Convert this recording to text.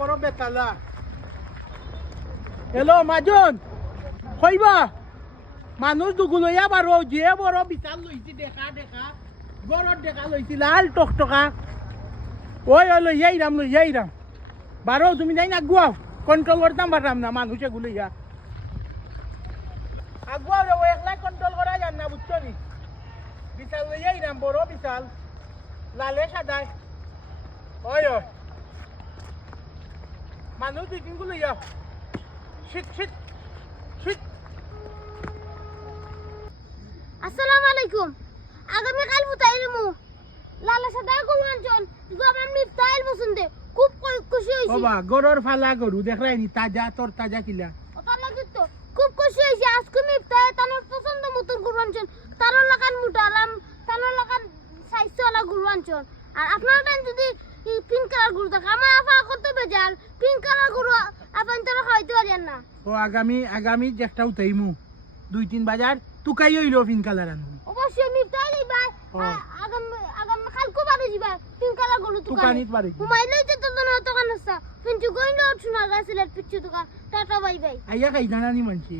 বড় বেতালা হ্যালো মাজন কইবা মানুষ দুগুলইয়া বারো যে বড় বিশাল লইছি দেখা দেখা। গরত দেখা লইছি লাল টকটকা ওই ওই লইয়া ইরাম লইয়া ইরাম বারো তুমি যাই না আগুয়াও কন্ট্রোল করতাম পারতাম না মানুষ এগুলো ইয়া। আগুয়াও রে ও একলা কন্ট্রোল করা যান না বুঝছ নি বিশাল লইয়া ইরাম বড় বিশাল লালে সাদায় ওই ওই দুই তিনগুলো ইয়া। শীত শীত শীত। আসসালামু আলাইকুম। আগামীকাল বুতাইল মু। লালা সাদার কোন অঞ্চল ইগো আমার মিফতাইল পছন্দে। খুব খুশি হইছি বাবা গরর ফালা গরু দেখলাই নি? তাজা তোর তাজা কিলা। ওটার লাগি তো। খুব খুশি হইছি আজকে মিফতাই তানোর পছন্দ মতন গুরু অঞ্চল তানোর লাগান মুটালাম তানোর লাগান সাইজওয়ালা গুরু অঞ্চল আর আপনার যদি পিঙ্ক কালার গুরু থাকে আমার আফা কত বেজাল পিঙ্ক কালার গুরু আপনি তো খাইতে পারেন না ও আগামী আগামী একটা উঠাইমু। দুই তিন বাজার তুকাই হইল পিন কালার আনব। অবশ্যই মিফতাই দিবা আগাম আগাম আগামী কালকে বারে যাবা পিঙ্ক কালার গুরু তুকানি। পারে হুমাইলে যে তো না তো কানসা কিন্তু গোইলো শোনা গেছিল পিচ্ছু দোকান। Ta ta bye bye. আইয়া খাই জানানি মানছি।